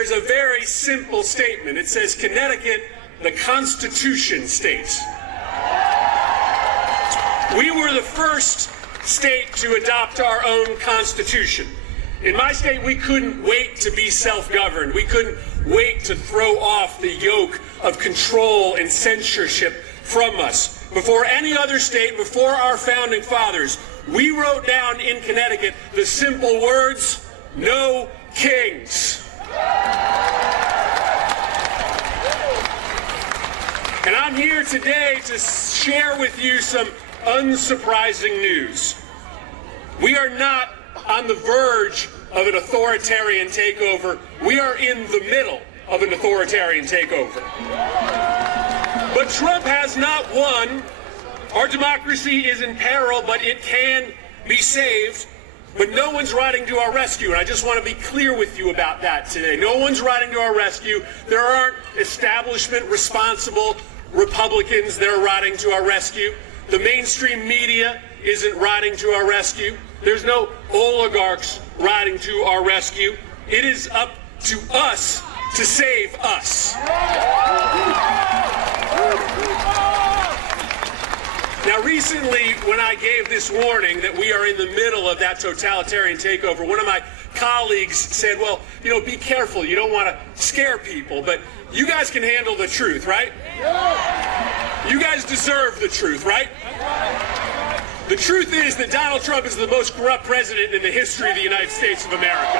there's a very simple statement. It says, Connecticut, the Constitution state. We were the first state to adopt our own constitution. In my state, we couldn't wait to be self-governed. We couldn't wait to throw off the yoke of control and censorship from us. Before any other state, before our founding fathers, we wrote down in Connecticut the simple words, no kings. And I'm here today to share with you some unsurprising news. We are not on the verge of an authoritarian takeover. We are in the middle of an authoritarian takeover. But Trump has not won. Our democracy is in peril, but it can be saved. But no one's riding to our rescue, and I just want to be clear with you about that today. No one's riding to our rescue. There aren't establishment responsible Republicans that are riding to our rescue. The mainstream media isn't riding to our rescue. There's no oligarchs riding to our rescue. It is up to us to save us. Now, recently, when I gave this warning that we are in the middle of that totalitarian takeover, one of my colleagues said, well, be careful. You don't want to scare people, but you guys can handle the truth, right? You guys deserve the truth, right? The truth is that Donald Trump is the most corrupt president in the history of the United States of America.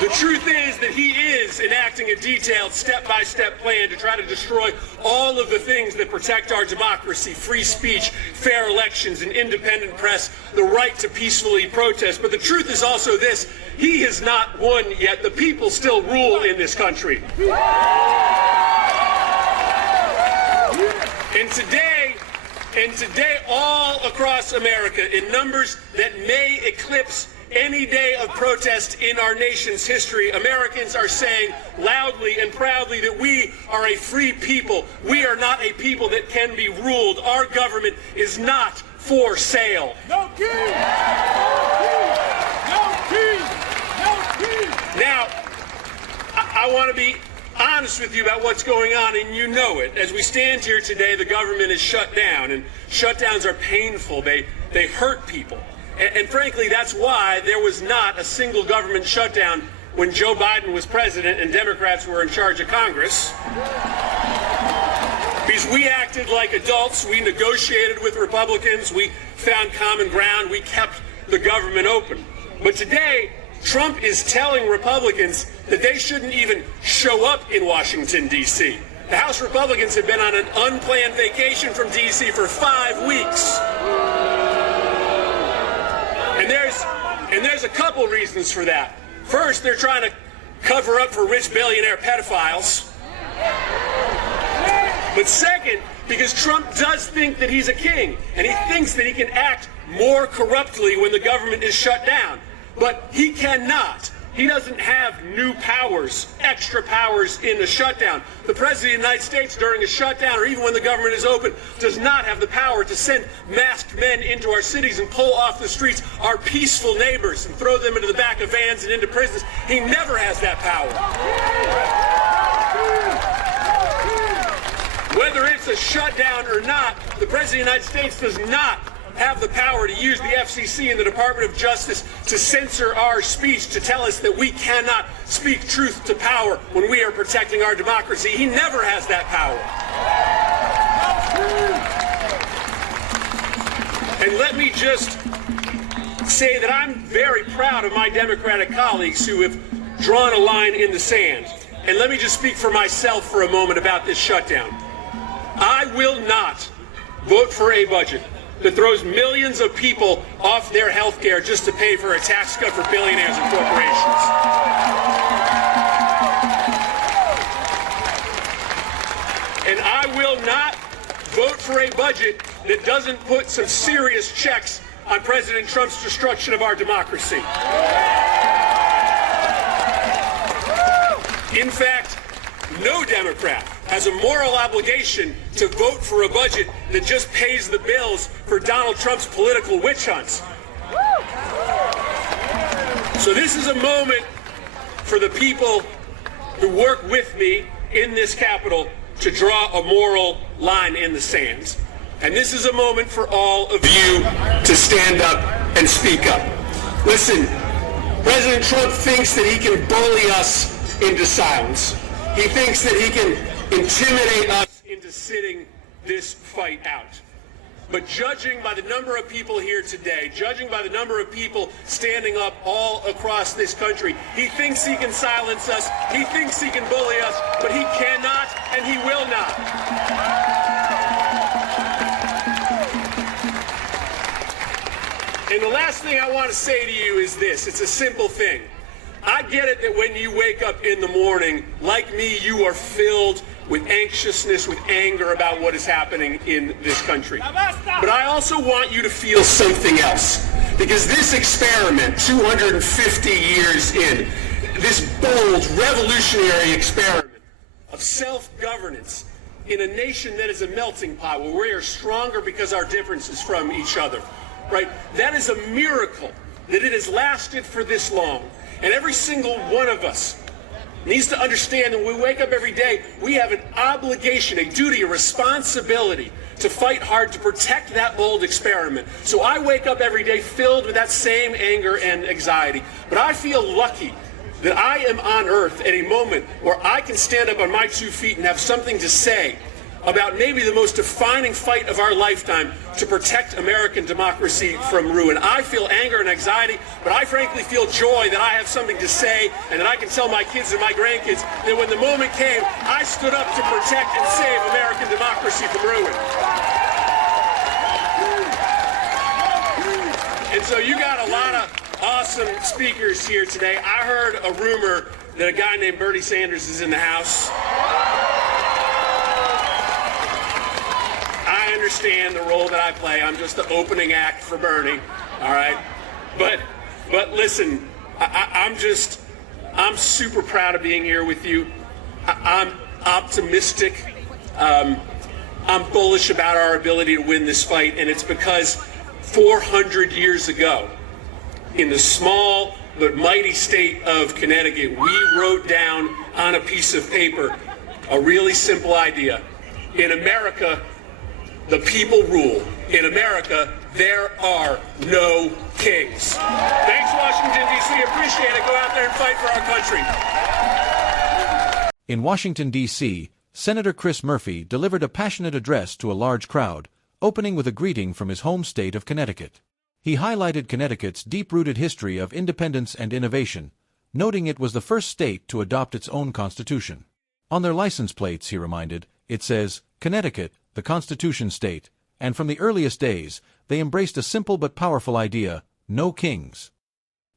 The truth is that he is enacting a detailed step-by-step plan to try to destroy all of the things that protect our democracy, free speech, fair elections, an independent press, the right to peacefully protest. But the truth is also this: he has not won yet. The people still rule in this country. And today, all across America, in numbers that may eclipse any day of protest in our nation's history, Americans are saying loudly and proudly that we are a free people. We are not a people that can be ruled. Our government is not for sale. No king! No king! No king! Now, I want to be honest with you about what's going on, and you know it. As we stand here today, the government is shut down, and shutdowns are painful. They hurt people. And frankly, that's why there was not a single government shutdown when Joe Biden was president and Democrats were in charge of Congress. Because we acted like adults, we negotiated with Republicans, we found common ground, we kept the government open. But today, Trump is telling Republicans that they shouldn't even show up in Washington, D.C. The House Republicans have been on an unplanned vacation from D.C. for 5 weeks. And there's a couple reasons for that. First, they're trying to cover up for rich billionaire pedophiles. But second, because Trump does think that he's a king, and he thinks that he can act more corruptly when the government is shut down. But he cannot. He doesn't have new powers, extra powers in a shutdown. The President of the United States during a shutdown, or even when the government is open, does not have the power to send masked men into our cities and pull off the streets our peaceful neighbors and throw them into the back of vans and into prisons. He never has that power. Whether it's a shutdown or not, the President of the United States does not have the power to use the FCC and the Department of Justice to censor our speech, to tell us that we cannot speak truth to power when we are protecting our democracy. He never has that power. And let me just say that I'm very proud of my Democratic colleagues who have drawn a line in the sand. And let me just speak for myself for a moment about this shutdown. I will not vote for a budget that throws millions of people off their health care just to pay for a tax cut for billionaires and corporations. And I will not vote for a budget that doesn't put some serious checks on President Trump's destruction of our democracy. In fact, no Democrat has a moral obligation to vote for a budget that just pays the bills for Donald Trump's political witch hunts. So this is a moment for the people who work with me in this Capitol to draw a moral line in the sand. And this is a moment for all of you to stand up and speak up. Listen, President Trump thinks that he can bully us into silence. He thinks that he can intimidate us into sitting this fight out. But judging by the number of people here today, judging by the number of people standing up all across this country, he thinks he can silence us, he thinks he can bully us, but he cannot and he will not. And the last thing I want to say to you is this. It's a simple thing. I get it that when you wake up in the morning, like me, you are filled with anxiousness, with anger about what is happening in this country. But I also want you to feel something else. Because this experiment, 250 years in, this bold, revolutionary experiment of self-governance in a nation that is a melting pot, where we are stronger because our differences from each other, right? That is a miracle that it has lasted for this long. And every single one of us needs to understand that when we wake up every day, we have an obligation, a duty, a responsibility to fight hard to protect that bold experiment. So I wake up every day filled with that same anger and anxiety. But I feel lucky that I am on earth at a moment where I can stand up on my 2 feet and have something to say about maybe the most defining fight of our lifetime to protect American democracy from ruin. I feel anger and anxiety, but I frankly feel joy that I have something to say and that I can tell my kids and my grandkids that when the moment came, I stood up to protect and save American democracy from ruin. And so you got a lot of awesome speakers here today. I heard a rumor that a guy named Bernie Sanders is in the house. I understand the role that I play. I'm just the opening act for Bernie, all right? But listen, I'm super proud of being here with you. I'm optimistic. I'm bullish about our ability to win this fight, and it's because 400 years ago, in the small but mighty state of Connecticut, we wrote down on a piece of paper a really simple idea. In America, the people rule. In America, there are no kings. Thanks, Washington, D.C. Appreciate it. Go out there and fight for our country. In Washington, D.C., Senator Chris Murphy delivered a passionate address to a large crowd, opening with a greeting from his home state of Connecticut. He highlighted Connecticut's deep-rooted history of independence and innovation, noting it was the first state to adopt its own constitution. On their license plates, he reminded, it says, Connecticut, the Constitution State, and from the earliest days, they embraced a simple but powerful idea, no kings.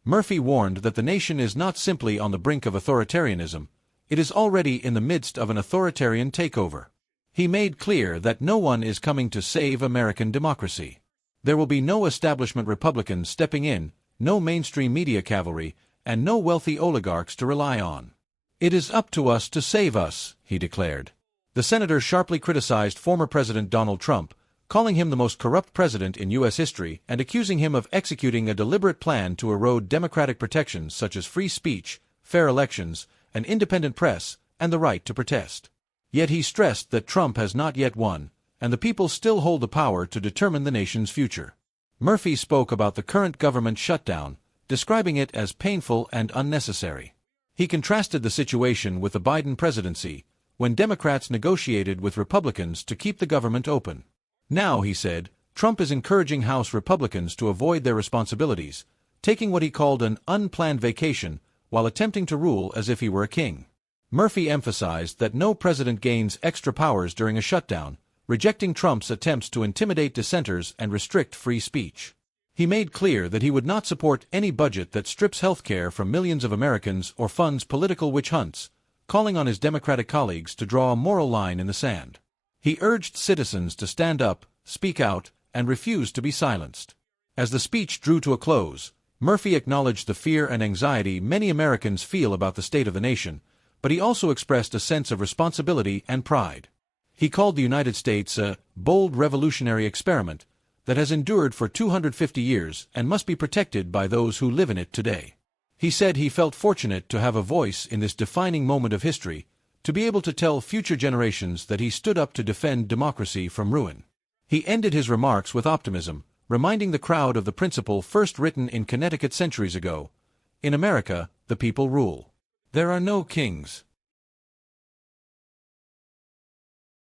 Murphy warned that the nation is not simply on the brink of authoritarianism, it is already in the midst of an authoritarian takeover. He made clear that no one is coming to save American democracy. There will be no establishment Republicans stepping in, no mainstream media cavalry, and no wealthy oligarchs to rely on. It is up to us to save us, he declared. The senator sharply criticized former President Donald Trump, calling him the most corrupt president in U.S. history and accusing him of executing a deliberate plan to erode democratic protections such as free speech, fair elections, an independent press, and the right to protest. Yet he stressed that Trump has not yet won, and the people still hold the power to determine the nation's future. Murphy spoke about the current government shutdown, describing it as painful and unnecessary. He contrasted the situation with the Biden presidency, when Democrats negotiated with Republicans to keep the government open. Now, he said, Trump is encouraging House Republicans to avoid their responsibilities, taking what he called an unplanned vacation while attempting to rule as if he were a king. Murphy emphasized that no president gains extra powers during a shutdown, rejecting Trump's attempts to intimidate dissenters and restrict free speech. He made clear that he would not support any budget that strips health care from millions of Americans or funds political witch hunts, calling on his Democratic colleagues to draw a moral line in the sand. He urged citizens to stand up, speak out, and refuse to be silenced. As the speech drew to a close, Murphy acknowledged the fear and anxiety many Americans feel about the state of the nation, but he also expressed a sense of responsibility and pride. He called the United States a bold revolutionary experiment that has endured for 250 years and must be protected by those who live in it today. He said he felt fortunate to have a voice in this defining moment of history, to be able to tell future generations that he stood up to defend democracy from ruin. He ended his remarks with optimism, reminding the crowd of the principle first written in Connecticut centuries ago: "In America, the people rule. There are no kings."